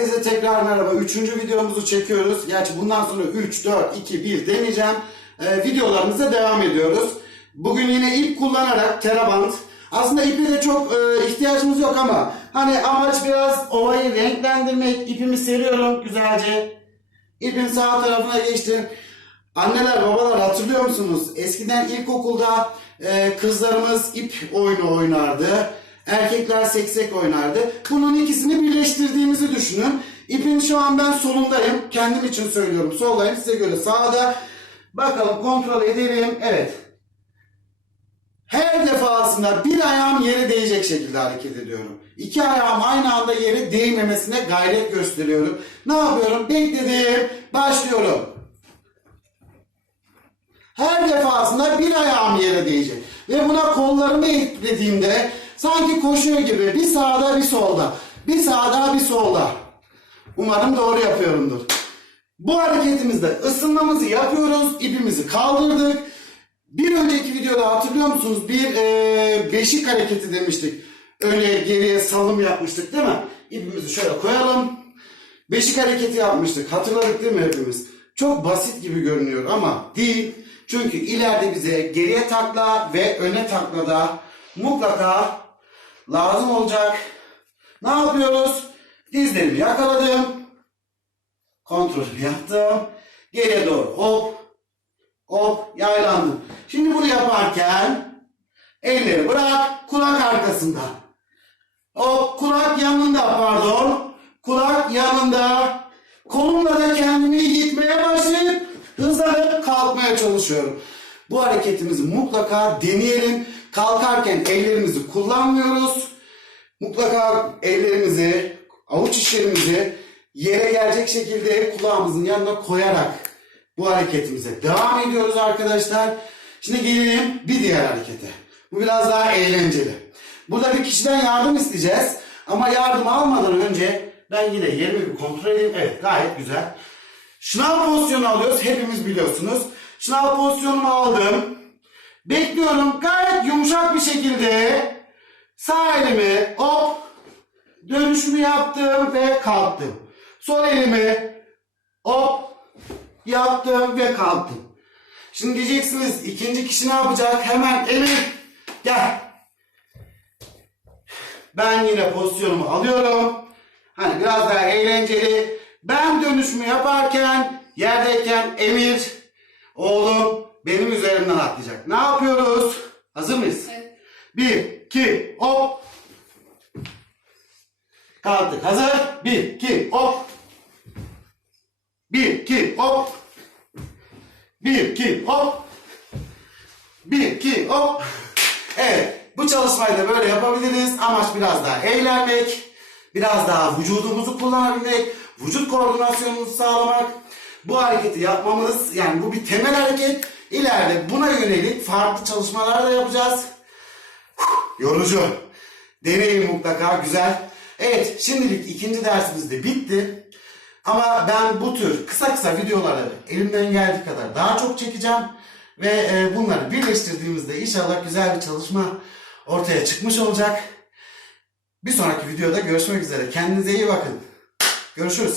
Herkese tekrar merhaba. Üçüncü videomuzu çekiyoruz. Gerçi bundan sonra 3, 4, 2, 1 deneyeceğim. Ee, videolarımıza devam ediyoruz. Bugün yine ip kullanarak teraband. Aslında ipe de çok e, ihtiyacımız yok ama hani amaç biraz ovayı renklendirmek. İpimi seriyorum güzelce. İpin sağ tarafına geçtim. Anneler babalar hatırlıyor musunuz? Eskiden ilkokulda e, kızlarımız ip oyunu oynardı. Erkekler seksek oynardı. Bunun ikisini birleştirdiğimizi düşünün. İpin şu an ben solundayım. Kendim için söylüyorum. Soldayım. Size göre sağda. Bakalım kontrol edelim. Evet. Her defasında bir ayağım yere değecek şekilde hareket ediyorum. İki ayağım aynı anda yere değmemesine gayret gösteriyorum. Ne yapıyorum? Bekledim. Başlıyorum. Her defasında bir ayağım yere değecek. Ve buna kollarımı eklediğimde sanki koşuyor gibi bir sağda bir solda. Bir sağda bir solda. Umarım doğru yapıyorumdur. Bu hareketimizde ısınmamızı yapıyoruz. ipimizi kaldırdık. Bir önceki videoda hatırlıyor musunuz? Bir e, beşik hareketi demiştik. Öne geriye salım yapmıştık değil mi? İpimizi şöyle koyalım. Beşik hareketi yapmıştık. Hatırladık değil mi hepimiz? Çok basit gibi görünüyor ama değil. Çünkü ileride bize geriye takla ve öne takla da mutlaka lazım olacak. Ne yapıyoruz? Dizlerimi yakaladım. Kontrol yaptım. Geriye doğru hop hop yaylandım. Şimdi bunu yaparken elleri bırak kulak arkasında. Hop kulak yanında pardon. Kulak yanında. Kolumla da kendimi gitmeye başlayıp hızlanıp kalkmaya çalışıyorum. Bu hareketimizi mutlaka deneyelim. Kalkarken ellerimizi kullanmıyoruz. Mutlaka ellerimizi, avuç içlerimizi yere gelecek şekilde kulağımızın yanına koyarak bu hareketimize devam ediyoruz arkadaşlar. Şimdi gelelim bir diğer harekete. Bu biraz daha eğlenceli. Burada bir kişiden yardım isteyeceğiz. Ama yardım almadan önce ben yine yerimi bir kontrol edeyim. Evet gayet güzel. Şınav pozisyonu alıyoruz. Hepimiz biliyorsunuz. Şınav pozisyonumu aldım. Bekliyorum gayet yumuşak bir şekilde sağ elimi hop dönüşümü yaptım ve kalktım. Sol elimi hop yaptım ve kalktım. Şimdi diyeceksiniz ikinci kişi ne yapacak? Hemen Elif gel. Ben yine pozisyonumu alıyorum. Hani biraz daha eğlenceli. Ben dönüşümü yaparken yerdeyken Emir oğlum benim üzerimden atlayacak. Ne yapıyoruz? Hazır mıyız? Evet. Bir, iki, hop. Kalktık. Hazır? Bir, iki, hop. Bir, iki, hop. Bir, iki, hop. Bir, iki, hop. Evet. Bu çalışmayı da böyle yapabiliriz. Amaç biraz daha eğlenmek. Biraz daha vücudumuzu kullanabilmek. Vücut koordinasyonumuzu sağlamak. Bu hareketi yapmamız yani bu bir temel hareket. İleride buna yönelik farklı çalışmalar da yapacağız. Yorucu. Deneyin mutlaka güzel. Evet şimdilik ikinci dersimiz de bitti. Ama ben bu tür kısa kısa videoları elimden geldiği kadar daha çok çekeceğim. Ve e, bunları birleştirdiğimizde inşallah güzel bir çalışma ortaya çıkmış olacak. Bir sonraki videoda görüşmek üzere. Kendinize iyi bakın. Görüşürüz.